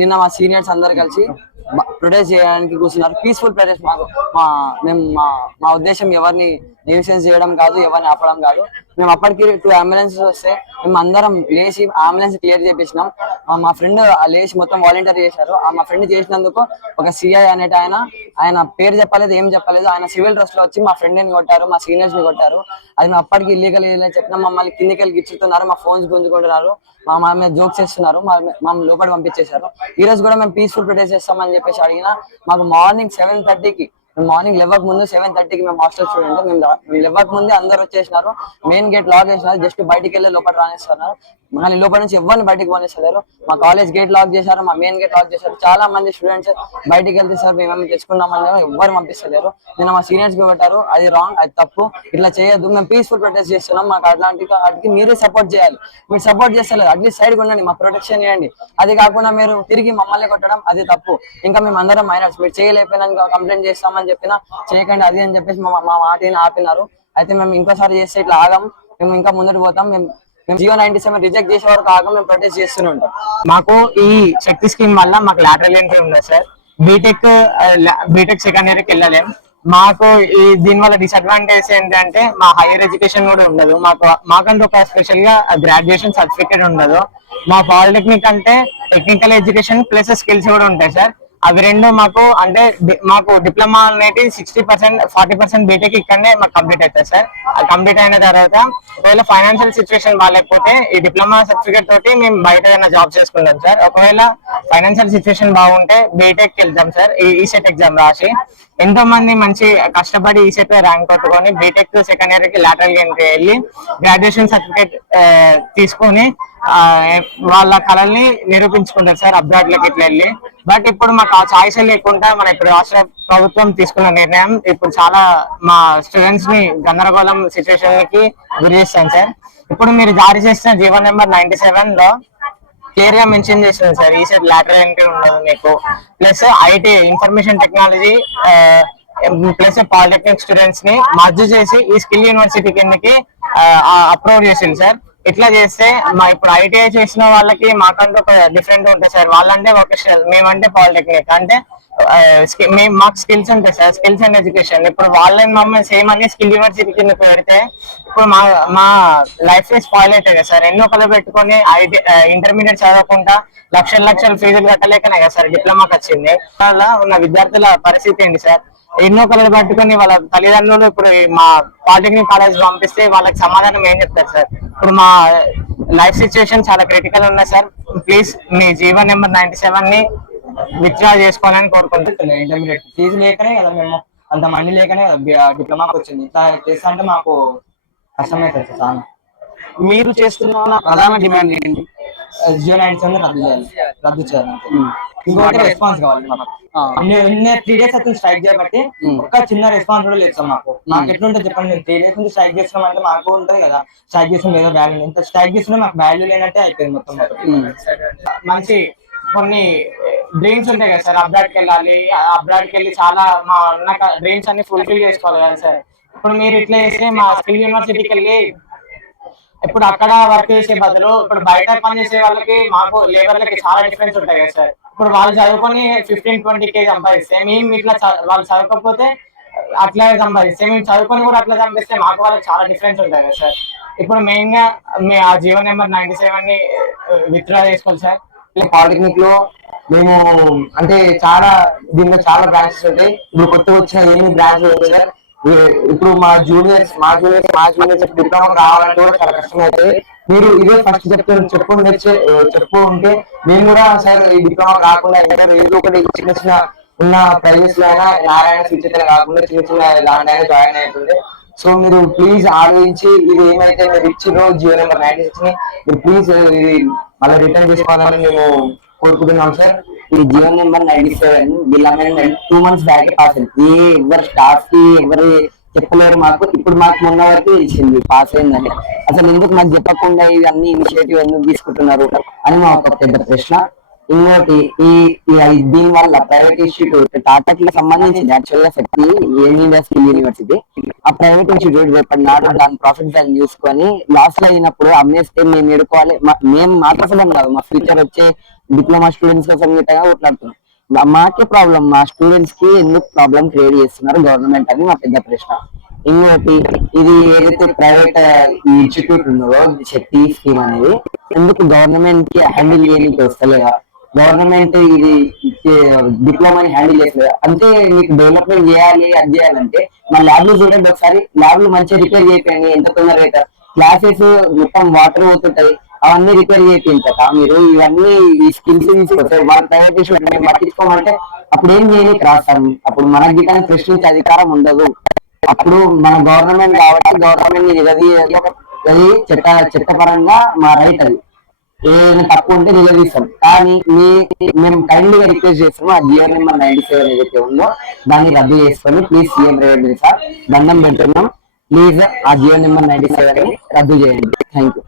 నిన్న మా సీనియర్స్ అందరు కలిసి ప్రొటెస్ట్ చేయడానికి కూర్చున్నారు. Peaceful protest. మాకు మా ఉద్దేశం ఎవరిని న్యూసెన్స్ చేయడం కాదు, ఎవరిని ఆపడం కాదు. మేము అప్పటికి 2 అంబులెన్సెస్ వస్తే మేము అందరం లేచి అంబులెన్స్ క్లియర్ చేపించినాం. మా ఫ్రెండ్ లేచి మొత్తం వాలంటీర్ చేశారు. మా ఫ్రెండ్ చేసినందుకు ఒక సిఐ అనేట ఆయన పేరు చెప్పలేదు, ఏం చెప్పలేదు. ఆయన సివిల్ డ్రెస్ లో వచ్చి మా ఫ్రెండ్ ని కొట్టారు, మా సీనియర్స్ ని కొట్టారు. అది మేము అప్పటికి ఇల్లీగల్ చెప్పినా మమ్మల్ని కిందికి వెళ్ళి గిచ్చుతున్నారు, మా ఫోన్స్ గుంజుకుంటున్నారు, మా మీద జోక్స్ చేస్తున్నారు, మా లోపల పంపించేశారు. ఈ రోజు కూడా మేము పీస్ఫుల్ ప్రొటెస్ట్ చేస్తామని చెప్పేసి అడిగినా మాకు మార్నింగ్ 7:30కి మార్నింగ్ లేవక ముందు 7:30కి మేము హాస్టల్ స్టూడెంట్ మేము లేవక ముందే అందరు వచ్చేసినారు. మెయిన్ గేట్ లాక్ చేసినారు, జస్ట్ బయటికి వెళ్ళి లోపల రానిస్తున్నారు. మళ్ళీ లోపల నుంచి ఎవరిని బయటకు పోనిస్తలేరు. మా కాలేజ్ గేట్ లాక్ చేశారు, మా మెయిన్ గేట్ లాక్ చేశారు. చాలా మంది స్టూడెంట్స్ బయటికి వెళ్తే సార్ మేమేమి తెచ్చుకున్నామని ఎవరు పంపిస్తలేరు. నిన్న మా సీనియర్స్ కి పెట్టారు, అది రాంగ్, అది తప్పు, ఇట్లా చేయొద్దు. మేము పీస్ఫుల్ ప్రొటెస్ట్ చేస్తున్నాం, మాకు అట్లాంటి వాటికి మీరే సపోర్ట్ చేయాలి. మీరు సపోర్ట్ చేస్తలేదు, అట్లీస్ట్ సైడ్ ఉండండి, మా ప్రొటెక్షన్ చేయండి. అది కాకుండా మీరు తిరిగి మమ్మల్ని కొట్టడం అది తప్పు. ఇంకా మేము అందరం మైనర్స్, మీరు చేయలేకపోయినా కంప్లైంట్ చేస్తామని చెప్పినా చేయకండి అది అని చెప్పేసి మా మాటని ఆపినారు. అయితే మేము ఇంకోసారి చేస్తే ఇట్లా ఆగం, మేము ఇంకా ముందుకు పోతాం. మేము జియో 97 రిజెక్ట్ చేసే వరకు ఆగం, మేము ప్రొటెస్ట్ చేస్తూనే ఉంటాం. మాకు ఈ శక్తి స్కీమ్ వల్ల మాకు లాటరల్ ఎంట్రీ ఉండదు సార్. బీటెక్ సెకండ్ ఇయర్కి వెళ్ళలేం. మాకు ఈ దీని వల్ల డిసడ్వాంటేజ్ ఏంటంటే మా హైయర్ ఎడ్యుకేషన్ కూడా ఉండదు. మాకంటూ ఒక స్పెషల్ గా గ్రాడ్యుయేషన్ సర్టిఫికేట్ ఉండదు. మా పాలిటెక్నిక్ అంటే టెక్నికల్ ఎడ్యుకేషన్ ప్లస్ స్కిల్స్ కూడా ఉంటాయి సార్. అవి రెండు మాకు డిప్లొమా అనేది 60%, 40% బీటెక్ ఇక్కడనే మాకు కంప్లీట్ అవుతుంది సార్. అది కంప్లీట్ అయిన తర్వాత ఒకవేళ ఫైనాన్షియల్ సిచ్యువేషన్ బాగాలేకపోతే ఈ డిప్లొమా సర్టిఫికేట్ తోటి మేము బయట ఏదైనా జాబ్ చేసుకుంటాం సార్. ఒకవేళ ఫైనాన్షియల్ సిచ్యువేషన్ బాగుంటే బీటెక్ వెళ్తాం సార్. ఈ సెట్ ఎగ్జామ్ రాసి ఎంతో మంది మంచి కష్టపడి ఈ సెట్ ర్యాంక్ కొట్టుకొని బీటెక్ సెకండ్ ఇయర్ కి లాటరల్ ఎంట్రీ వెళ్ళి గ్రాడ్యుయేషన్ సర్టిఫికేట్ తీసుకొని వాళ్ళ కళల్ని నిరూపించుకుంటారు సార్ అబ్రాడ్ లకి ఇట్లా వెళ్ళి. బట్ ఇప్పుడు మాకు ఆ ఛాయిస్ లేకుండా ఇప్పుడు రాష్ట్ర ప్రభుత్వం తీసుకున్న నిర్ణయం ఇప్పుడు చాలా మా స్టూడెంట్స్ ని గందరగోళం సిచ్యువేషన్ కి గురి చేస్తాం సార్. ఇప్పుడు మీరు జారీ చేసిన జీవో నెంబర్ 97 లో క్లియర్ గా మెన్షన్ చేస్తుంది సార్ ఈ సెట్ లాటరల్ ఎంట్రీ ఉండదు మీకు. Plus IT information technology plus polytechnic students ని మర్జ్ చేసి ఈ స్కిల్ యూనివర్సిటీ కిందకి అప్రూవ్ చేసింది సార్. ఇట్లా చేస్తే ఇప్పుడు ఐటీఐ చేసిన వాళ్ళకి మాకంటూ ఒక డిఫరెంట్ ఉంటుంది సార్. వాళ్ళంటే వొకేషనల్, మేమంటే పాలిటెక్నిక్. అంటే మాకు స్కిల్స్ ఉంటాయి సార్, స్కిల్స్ అండ్ ఎడ్యుకేషన్. ఇప్పుడు వాళ్ళని మమ్మల్ని సేమ్ అని స్కిల్ యూనివర్సిటీ కింద పెడితే ఇప్పుడు మా లైఫ్ స్పాయిల్ అవుతాయి కదా సార్. ఎన్నో కళ పెట్టుకొని ఇంటర్మీడియట్ చదవకుండా లక్షల ఫీజులు కట్టలేకనే కదా సార్ డిప్లొమాకి వచ్చింది. అలా ఉన్న విద్యార్థుల పరిస్థితి ఏంటి సార్? ఎన్నో కళలు పట్టుకొని వాళ్ళ తల్లిదండ్రులు ఇప్పుడు మా పాలిటెక్నిక్ కాలేజ్ పంపిస్తే వాళ్ళకి సమాధానం ఏం చెప్తారు సార్? ఇప్పుడు మా లైఫ్ సిచ్యువేషన్ చాలా క్రిటికల్ ఉన్నాయి sir. Please me GO number 97 ని విత్డ్రా చేసుకోవాలని కోరుకుంటున్నాను. ఇంటర్మీడియట్ ఫీజు లేకనే కదా మేము అంత మనీ లేకనే డిప్లొమాకి వచ్చింది. ఇట్లా చేస్తా అంటే మాకు కష్టమైతుంది చాలా. మీరు చేస్తున్న ప్రధాన డిమాండ్ ఏంటి? జియో 97 రద్దు చేయాలి. ఇంకొకటి రెస్పాన్స్ కావాలి మాకు. 3 days అవుతుంది స్ట్రైక్ చేయబట్టి ఒక్క చిన్న రెస్పాన్స్ కూడా లేదు సార్ మాకు. ఎట్లుంటుంది చెప్పండి, మేము 3 days నుంచి స్ట్రైక్ చేస్తున్నాం అంటే మాకు ఉంటుంది కదా స్ట్రైక్ చేసిన ఏదో వాల్యూ. ఇంత స్ట్రైక్ చేసినా మాకు వాల్యూ లేనట్టే అయిపోయింది మొత్తం. మంచి కొన్ని డ్రీమ్స్ ఉంటాయి కదా సార్, అబ్రాడ్కి వెళ్ళాలి, అబ్రాడ్కి వెళ్ళి చాలా మా ఉన్న డ్రీమ్స్ అన్ని ఫుల్ఫిల్ చేసుకోవాలి కదా సార్. ఇప్పుడు మీరు ఇట్లా చేస్తే మా స్కిల్ యూనివర్సిటీకి వెళ్ళి ఇప్పుడు అక్కడ వర్క్ చేసే బదులు ఇప్పుడు బయట పనిచేసే వాళ్ళకి మాకు లేబర్లకి చాలా డిఫరెన్స్ ఉంటాయి కదా సార్. ఇప్పుడు వాళ్ళు చదువుకొని 15-20K సంపాదిస్తే మేము ఇట్లా వాళ్ళు చదవకపోతే అట్లా సంపాదిస్తే, మేము చదువుకొని కూడా అట్లా సంపాదిస్తే మాకు వాళ్ళకి చాలా డిఫరెన్స్ ఉంటాయి కదా సార్. ఇప్పుడు మెయిన్ గా మీ ఆ జీవో నెంబర్ 97 ని విత్డ్రా చేసుకోవాలి సార్. పాలిటెక్నిక్ లో మేము అంటే దీనిలో చాలా బ్రాంచెస్ ఉంటాయి. ఇప్పుడు కొత్తగా వచ్చిన ఎన్ని బ్రాంచ్లు ఉంటాయి సార్. ఇప్పుడు మా జూనియర్స్ డిప్లొమా రావాలంటే కూడా చాలా కష్టం అవుతుంది. మీరు ఇదే ఫస్ట్ చెప్పు ఉంటే మేము కూడా సార్ ఈ డిప్లొమా కాకుండా ఏదో ఒకటి చిన్న ఉన్న ప్రైవేట్స్ లో అయినా నారాయణ శిక్షణ కాకుండా చిన్న దాంట్లో జాయిన్ అవుతుంది. సో మీరు ప్లీజ్ ఆలోచించి ఇది ఏమైతే మీరు ఇచ్చిరో జియో నెంబర్ 96 ని మీరు ప్లీజ్ ఇది మళ్ళీ రిటర్న్ చేసుకోవాలని మేము కోరుకుంటున్నాం సార్. ఈ జియో నెంబర్ 97 వీళ్ళందరూ 2 months బ్యాక్ పాస్ అయింది. ఎవరు స్టాఫ్ కి ఎవరు చెప్పలేరు మాకు. ఇప్పుడు మాకు మొన్న వరకు తెలిసింది పాస్ అయిందని. అసలు ఎందుకు మాకు చెప్పకుండా ఇది అన్ని ఇనిషియేటివ్ ఎందుకు తీసుకుంటున్నారు అని మా ఒక పెద్ద ప్రశ్న. ఇంకోటి దీని వల్ల ప్రైవేట్ ఇన్స్టిట్యూట్ టాటాకి సంబంధించింది యాక్చువల్ గా శక్తి స్కిల్ యూనివర్సిటీ. ఆ ప్రైవేట్ ఇన్స్టిట్యూట్ రేపటి నాడు దాని ప్రాఫిట్ దాన్ని చూసుకొని లాస్ లో అయినప్పుడు అమ్మేస్తే మేము ఎడుకోవాలి. మేము మాట్లాడడం కాదు, మా ఫ్యూచర్ వచ్చే డిప్లొమా స్టూడెంట్స్ కోసం గిట్టగా కొట్లాడుతున్నాం. మాకే ప్రాబ్లం, మా స్టూడెంట్స్ కి ఎందుకు ప్రాబ్లం క్రియేట్ చేస్తున్నారు గవర్నమెంట్ అని మా పెద్ద ప్రశ్న. ఇంకోటి, ఇది ఏదైతే ప్రైవేట్ ఇన్స్టిట్యూట్ ఉన్నదో శక్తి స్కీమ్ అనేది ఎందుకు గవర్నమెంట్ కి హ్యాండిల్ చేయడానికి వస్తలేదా? గవర్నమెంట్ ఇది డిప్లొమాని హ్యాండిల్ చేస్తలేదా? అంటే మీకు డెవలప్మెంట్ చేయాలి అది చేయాలంటే మా ల్యాబ్లు చూడండి ఒకసారి, ల్యాబ్లు మంచిగా రిపేర్ చేయకండి. ఎంత తొందరగా క్లాసెస్ మొత్తం వాటర్ అవుతుంటాయి, అవన్నీ రిపేర్ చేయించాక మీరు ఇవన్నీ ఈ స్కిల్స్ తీసుకొస్తారు. వాళ్ళ ప్రైవేటేషన్ పట్టించుకోమంటే అప్పుడు ఏం చేయడానికి రాస్తాం. అప్పుడు మనకి గిట్టానికి ప్రశ్నించే అధికారం ఉండదు. అప్పుడు మన గవర్నమెంట్ కాబట్టి గవర్నమెంట్ అది చట్టపరంగా మా రైట్, అది ఏదైనా తక్కువ ఉంటే నిలదీస్తాం. కానీ మేము కైండ్లీగా రిక్వెస్ట్ చేస్తాము, ఆ జియో నెంబర్ 97 ఏదైతే ఉందో దాన్ని రద్దు చేసుకొని please CM Revanth Reddy sir దండం పెడుతున్నాం, ప్లీజ్ ఆ జియో నెంబర్ 97 రద్దు చేయండి. Thank you.